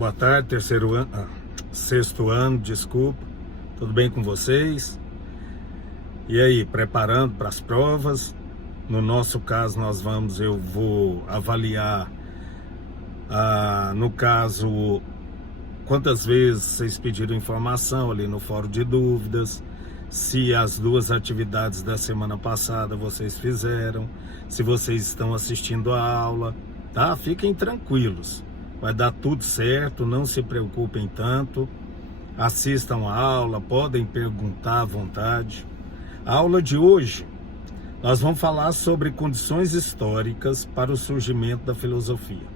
Boa tarde, terceiro ano, sexto ano, desculpa. Tudo bem com vocês? E aí, preparando para as provas? No nosso caso, eu vou avaliar, no caso, quantas vezes vocês pediram informação ali no fórum de dúvidas, se as duas atividades da semana passada vocês fizeram, se vocês estão assistindo a aula, tá? Fiquem tranquilos. Vai dar tudo certo, não se preocupem tanto. Assistam a aula, podem perguntar à vontade. A aula de hoje, nós vamos falar sobre condições históricas para o surgimento da filosofia.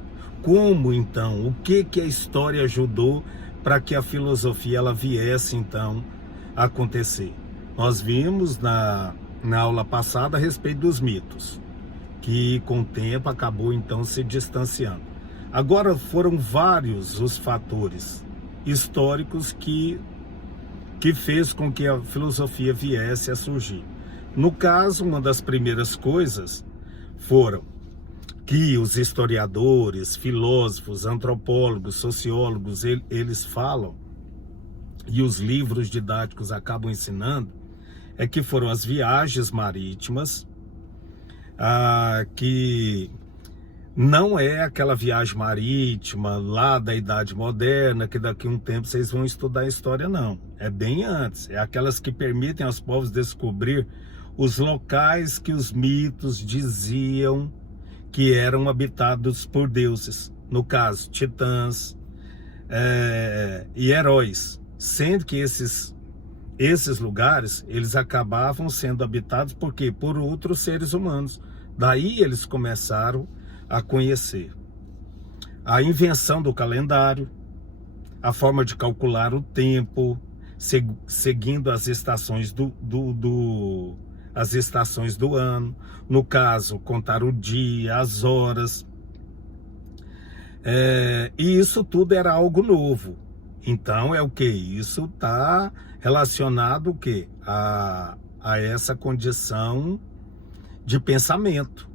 Como, então, o que a história ajudou para que a filosofia ela viesse, então, a acontecer? Nós vimos na aula passada a respeito dos mitos, que com o tempo acabou, então, se distanciando. Agora foram vários os fatores históricos que fez com que a filosofia viesse a surgir. No caso, uma das primeiras coisas foram que os historiadores, filósofos, antropólogos, sociólogos, eles falam, e os livros didáticos acabam ensinando, é que foram as viagens marítimas, que não é aquela viagem marítima lá da Idade Moderna, que daqui a um tempo vocês vão estudar a história, não. É bem antes. É aquelas que permitem aos povos descobrir os locais que os mitos diziam que eram habitados por deuses. No caso, titãs e heróis. Sendo que esses lugares, eles acabavam sendo habitados por quê? Por outros seres humanos. Daí eles começaram a conhecer a invenção do calendário, a forma de calcular o tempo, seguindo as estações as estações do ano, no caso, contar o dia, as horas, e isso tudo era algo novo. Então é o que? Isso está relacionado o quê? A essa condição de pensamento.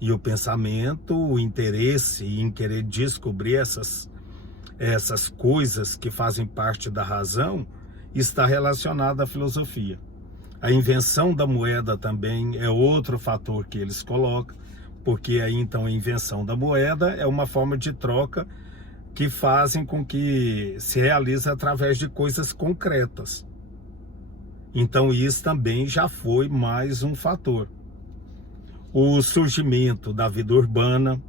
E o pensamento, o interesse em querer descobrir essas coisas que fazem parte da razão, está relacionado à filosofia. A invenção da moeda também é outro fator que eles colocam, porque aí então a invenção da moeda é uma forma de troca que fazem com que se realize através de coisas concretas. Então isso também já foi mais um fator. O surgimento da vida urbana,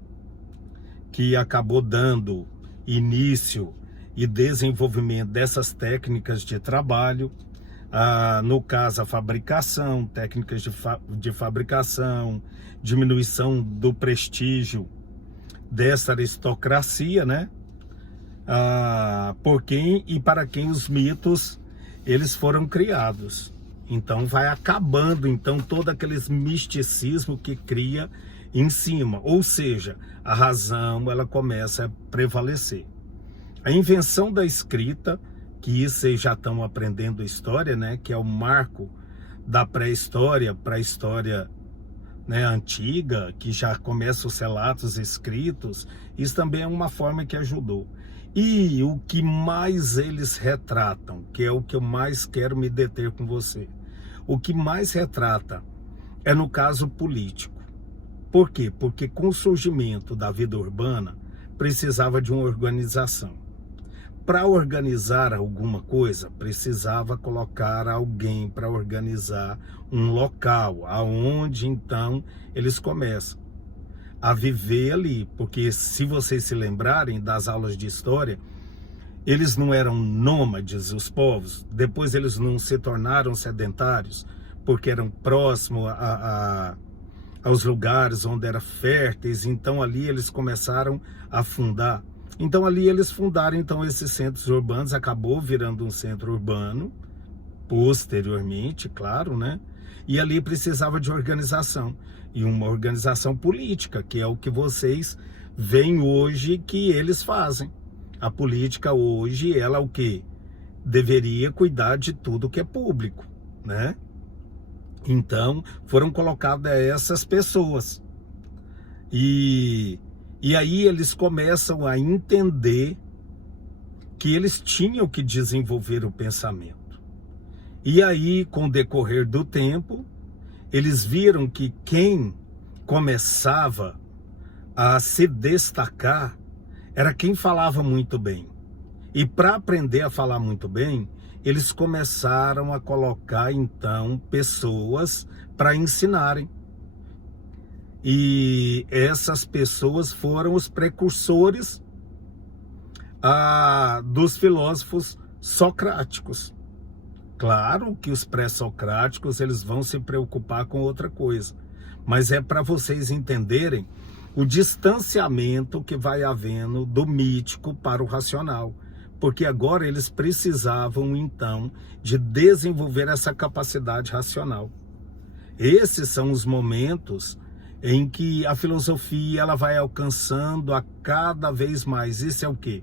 que acabou dando início e desenvolvimento dessas técnicas de trabalho, no caso a fabricação, técnicas de fabricação, diminuição do prestígio dessa aristocracia, né? Por quem e para quem os mitos eles foram criados. Então vai acabando então todo aquele misticismo que cria em cima, ou seja, a razão ela começa a prevalecer. A invenção da escrita, que isso vocês já estão aprendendo história, né, que é o marco da pré-história para a história, né, antiga, que já começa os relatos escritos, isso também é uma forma que ajudou. E o que mais eles retratam, que é o que eu mais quero me deter com você, o que mais retrata é no caso político. Por quê? Porque com o surgimento da vida urbana, precisava de uma organização. Para organizar alguma coisa, precisava colocar alguém para organizar um local, aonde então eles começam a viver ali. Porque se vocês se lembrarem das aulas de história, eles não eram nômades, os povos, depois eles não se tornaram sedentários, porque eram próximos aos lugares onde eram férteis, então ali eles começaram a fundar. Então ali eles fundaram então esses centros urbanos, acabou virando um centro urbano, posteriormente, claro, né? E ali precisava de organização, e uma organização política, que é o que vocês veem hoje que eles fazem. A política hoje, ela o quê? Deveria cuidar de tudo que é público, né? Então, foram colocadas essas pessoas. E aí eles começam a entender que eles tinham que desenvolver o pensamento. E aí, com o decorrer do tempo, eles viram que quem começava a se destacar era quem falava muito bem. E para aprender a falar muito bem, eles começaram a colocar então pessoas para ensinarem. E essas pessoas foram os precursores dos filósofos socráticos. Claro que os pré-socráticos eles vão se preocupar com outra coisa, mas é para vocês entenderem o distanciamento que vai havendo do mítico para o racional, porque agora eles precisavam então de desenvolver essa capacidade racional. Esses são os momentos em que a filosofia ela vai alcançando a cada vez mais. Isso é o quê?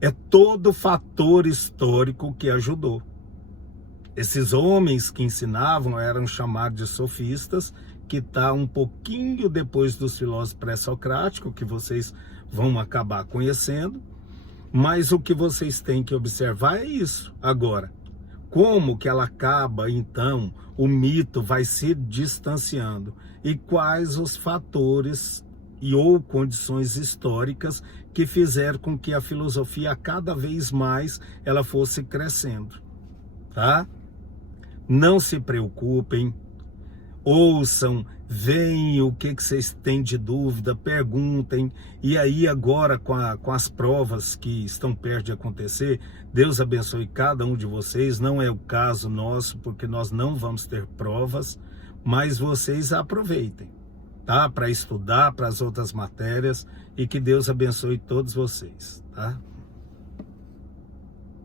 É todo fator histórico que ajudou. Esses homens que ensinavam eram chamados de sofistas, que está um pouquinho depois dos filósofos pré-socráticos, que vocês vão acabar conhecendo. Mas o que vocês têm que observar é isso. Agora, como que ela acaba, então, o mito vai se distanciando? E quais os fatores ou condições históricas que fizeram com que a filosofia cada vez mais ela fosse crescendo, tá? Não se preocupem, ouçam, veem o que vocês têm de dúvida, perguntem, e aí agora com as provas que estão perto de acontecer, Deus abençoe cada um de vocês. Não é o caso nosso, porque nós não vamos ter provas, mas vocês aproveitem, tá? Para estudar, para as outras matérias, e que Deus abençoe todos vocês, tá?